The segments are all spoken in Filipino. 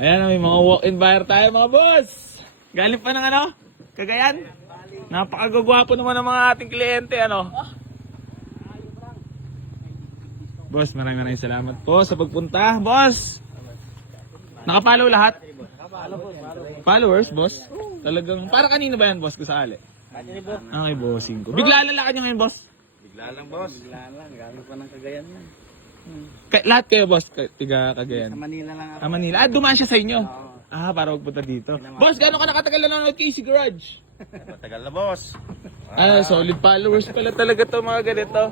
Ayan, may mga walk-in buyer tayo mga boss. Galing pa ng ano? Cagayan? Napakagagwapo naman ng mga ating kliyente, ano? Boss, maraming salamat po sa pagpunta, boss. Nakapollow lahat? Followers, boss? Talagang, para kanino ba yan, boss, kung sakali? Okay, bossing ko. Bigla lang lakad nyo ngayon, boss? Bigla lang, boss. Bigla lang. Galing pa ng Cagayan yan. Lahat kayo, boss, tiga Cagayan. Sa Manila lang ako. Manila. Dumaan siya sa inyo? Para magpunta dito. Boss, gano'n ka nakatagal na nanonood kay Easy Garage? Matagal na, boss. Solid followers pala talaga to mga ganito.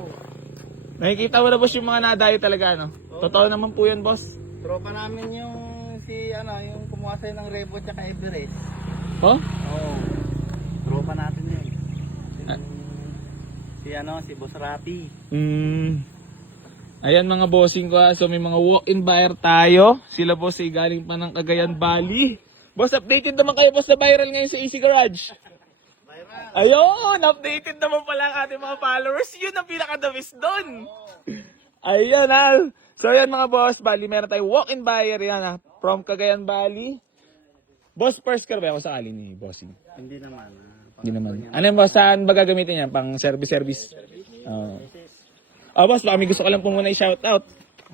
Nakikita mo na, boss, yung mga nadayo talaga, no? Totoo naman po yan, boss. Tropa namin yung yung kumuha sa'yo ng Revo tsaka Everest. Oh? Oo. Tropa natin yun. Si Boss Rapi. Ayan mga bossing ko, so may mga walk-in buyer tayo. Sila boss ay galing pa ng Cagayan Valley. Boss, updated naman kayo boss na viral ngayon sa Easy Garage. Ayun, updated naman pala ang ating mga followers. Yun ang pinakadamis doon. Ayan ha. So ayan mga boss, bali meron tayong walk-in buyer yan ha. From Cagayan Valley. Boss, first car ba ako sakali ni bossing? Hindi naman. Hindi naman. Ano ba, saan ba gagamitin yan? Pang service? Boss, baka may gusto ko lang po muna i-shoutout.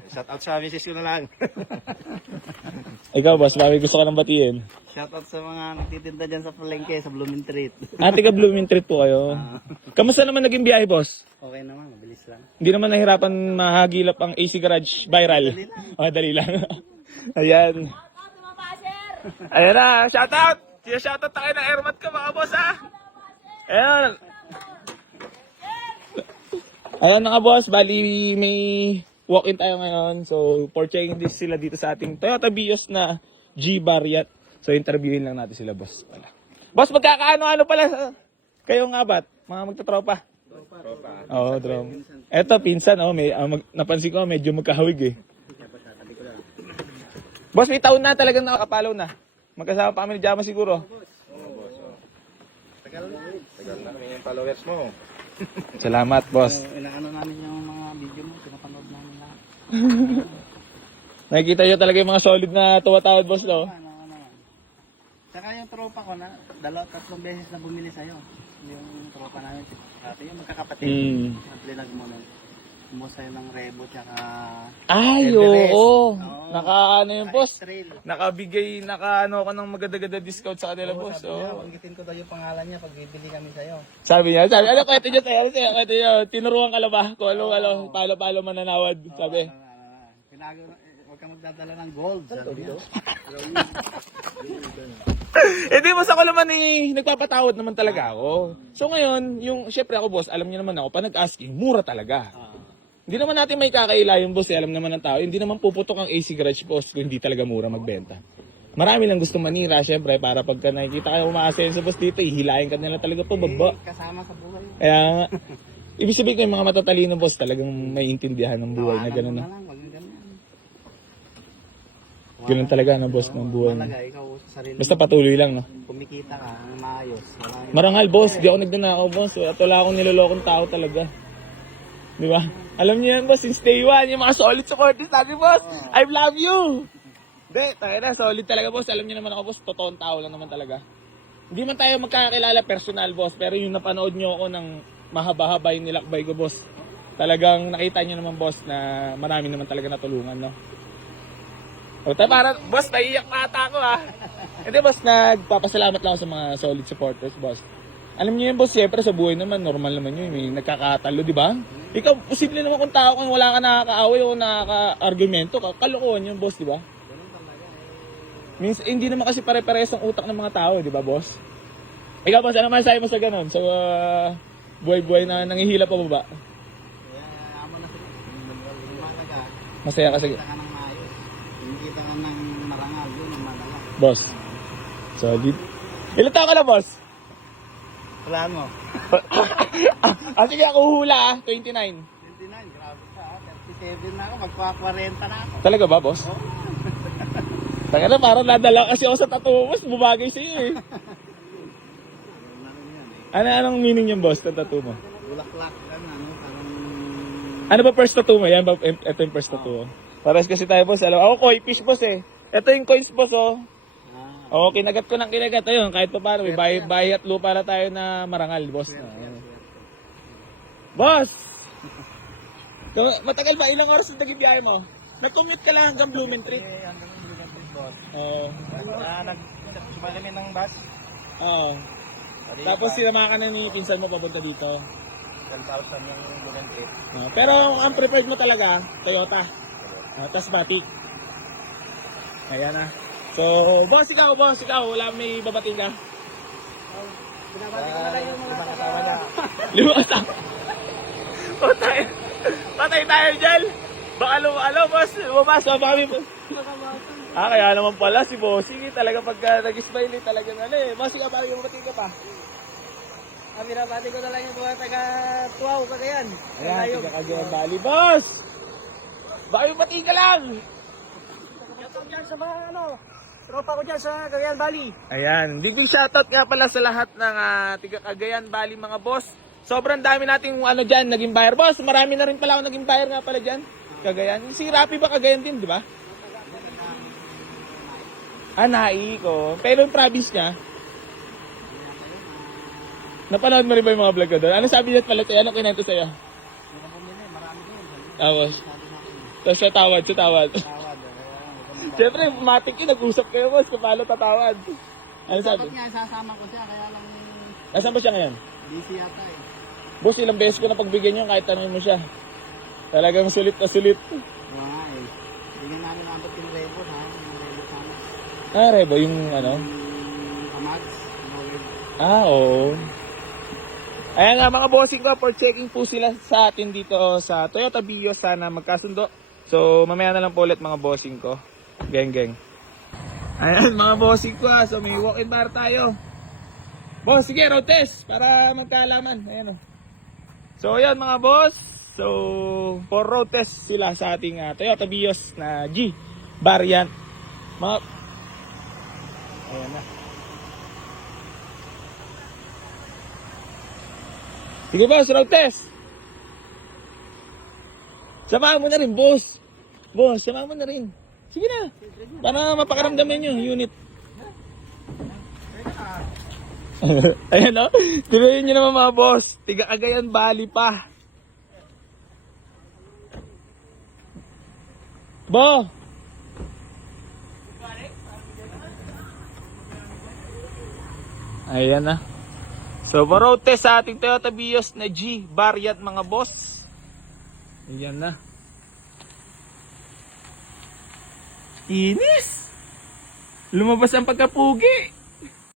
Shout out sa misis ko na lang. Ikaw boss, baka may gusto ka nang batiin. Shout out sa mga nagtitinda dyan sa palengke, sa Blooming Treat. Taga Blooming Treat po kayo. Kamusta naman naging biyahe boss? Okay naman, mabilis lang. Hindi naman nahirapan mahagilap ang AC Garage viral. Dali lang. Ayan. Ayan na, shoutout! Shoutout tayo ng Airmat ka mga boss ha. Ayan. Ayan mga boss, bali may walk-in tayo ngayon. So, for checking this sila dito sa ating Toyota Vios na G-Variant. So, interviewin lang natin sila boss pala. Boss, magkakaano-ano pala kayong abat? Mga magtatropa? Tropa. Oo, tropa. Eto, pinsan, napansin ko medyo magkahawig eh. Boss, may taon na talagang nakakapalaw na. Magkasama pa kami ni Jama siguro. Tagal na yung followers mo. Salamat, boss. Inaano namin yung mga video mo, pinapanood namin lahat. Nakikita nyo talaga yung mga solid na tuwatawad, boss, no? Saka yung tropa ko na, 2-3 beses na bumili sa'yo. Yung tropa namin, yung magkakapatid. Naglinag mo nun. Kumuha sa'yo ng Revo tsaka Everest. Oo. Naka yun, boss. Trail. Nakabigay, naka ka ng maganda-ganda discount sa kanila, boss. Sabi niya, banggitin ko daw yung pangalan niya pag bibili kami sa'yo. Sabi niya, ano kwento niya tayo? Kwento niya, tinuruan ka lang ba? Kung ano, palo-palo mananawad, sabi. Huwag ka magdadala ng gold, sabi niya. Di mas ako naman nagpapatawad naman talaga ako. So ngayon, syempre ako boss, alam niyo naman ako, pa nag-asking, mura talaga. Hindi naman natin may kakaila yung boss, alam naman ng tao, hindi naman puputok ang AC Garage boss kung hindi talaga mura magbenta. Marami lang gusto manira, syempre, para pagka nakikita kayo umaasenso boss dito, ihilayin ka nila talaga po, baba. Kasama sa buhay. Kaya nga, ibig sabihin ko yung mga matatalino boss, talagang may intindihan ng buhay na gano'n na. Ganun talaga na boss ng buhay. Ikaw sa sarili. Basta patuloy lang, no? Kumikita ka, maayos. Marangal boss, di ako nagnanakaw boss. At wala akong nilolokong tao talaga. Di ba? Alam niyo yan boss, since day one, yung mga solid supporters natin boss. I love you! Hindi, tayo na, solid talaga boss. Alam niyo naman ako boss, totoong tao lang naman talaga. Hindi man tayo magkakakilala personal boss, pero yung napanood niyo ako ng mahaba-haba yung nilakbay ko boss. Talagang nakita niyo naman boss na marami naman talaga natulungan, no? O tayo para, boss, naiiyak pa ata ako ha. Hindi boss, nagpapasalamat lang ako sa mga solid supporters boss. Alam niyo yun boss, siyempre sa buhay naman, normal naman yun, may nagkakatalo, di ba? Ikaw, posible naman kung tao kung wala ka nakakaaway o nakaka-argumento, kalokohan yun boss, di ba? Means, hindi naman kasi pare-pares ang utak ng mga tao, di ba boss? Ikaw boss, ano masasabi mo sa ganun? So, buhay-buhay na nangihila pa baba? Masaya ka sige. Kita ka ng marangal, yun ang malaga. Boss, solid. Ilan taon ka na boss? Wala mo. Sige ako hula 29. 29, grabe ka. 37 na ako, magpa-40 na ako. Talaga ba boss? Oo. Taka na, parang nadala kasi ako sa tattoo boss, bumagay sa iyo eh. Anong meaning yung boss ng tattoo mo? Bulaklak ka na, no? Parang... Ano ba first tattoo mo? Yan ba, ito yung first tattoo. Pares kasi tayo boss, alam ako koi fish boss eh. Ito yung coins, boss, oh. Ah, Oo, kinagat ko ng kinagat. Ayun, kahit pa paano, may bahay at lupa na tayo na marangal, boss. Boss! Matagal ba? Ilang oras na naging biyahe mo? Nag-commute ka lang hanggang Blumentritt. hanggang Bulugan Street, boss. Oo. Nagsuba kami ng bus. Oo. Tapos sinama ka na ni pinsan mo papunta dito. 12,000 yung Bulugan Street. Pero ang preferred mo talaga, Toyota. Tapos Matic. Ayan na. So, boss, ikaw, wala may babating ka. Binabati ko na lang yung mga kasama niya. Liwata. Patay tayo dyan. Baka boss, lumabas pa kami. Kaya naman pala si Bossing, talaga pagka nag-smile, talagang Bossing, parang yung babating ka pa. Binabati ko na lang yung mga taga Tuaw, Cagayan. Ayan, taga Cagayan Valley, boss! Baka yung bating ka lang. Shoutout dyan sa mga tropa ko dyan sa Cagayan Valley. Ayan, big shoutout nga pala sa lahat ng tiga Cagayan Valley mga boss. Sobrang dami nating dyan, naging buyer. Boss, marami na rin pala ako naging buyer nga pala dyan. Cagayan. Si Rapi ba Cagayan din, di ba? Nai ko. Pero yung province niya, napanood mo rin ba yung mga vlog ko doon? Ano sabi niya pala sa'yo? Ano kinento sa'yo? Tapos, sa tawad. Siyempre, matik yun, nag-usap kayo boss, kung paano tatawad. Ano sabi? Dapat nga sasama ko siya, kaya lang Nasaan ba siya ngayon? busy yata eh. Boss, ilang beses ko na pagbigyan niyo kahit tanongin mo siya. Talagang sulit na sulit. Oo nga eh. Bigyan namin abot yung rebo ha. Yung rebo sana. Rebo, yung Yung Amags. Oo. Ayan nga mga bossing ko, for checking po sila sa atin dito sa Toyota Vios. Sana magkasundo. So, mamaya na lang po ulit mga bossing ko. Geng. Ayan mga bossing ko So, may walk-in bar tayo. Boss, sige, road test para magkaalaman. Ayan o. So, ayan mga boss. So, for road test sila sa ating Toyota Vios na G variant. Ayan na. Sige boss, road test. Samahan mo na rin, boss. Boss, samahan mo na rin. Sige na. Para mapakaramdaman nyo, unit. Ayan o. Tuloyin nyo naman mga boss. Tiga Cagayan Valley pa. Bo! Ayan na. So, road test sa ating Toyota Vios na G variant mga boss. Ayan na. Inis! Lumabas ang pagkapugi.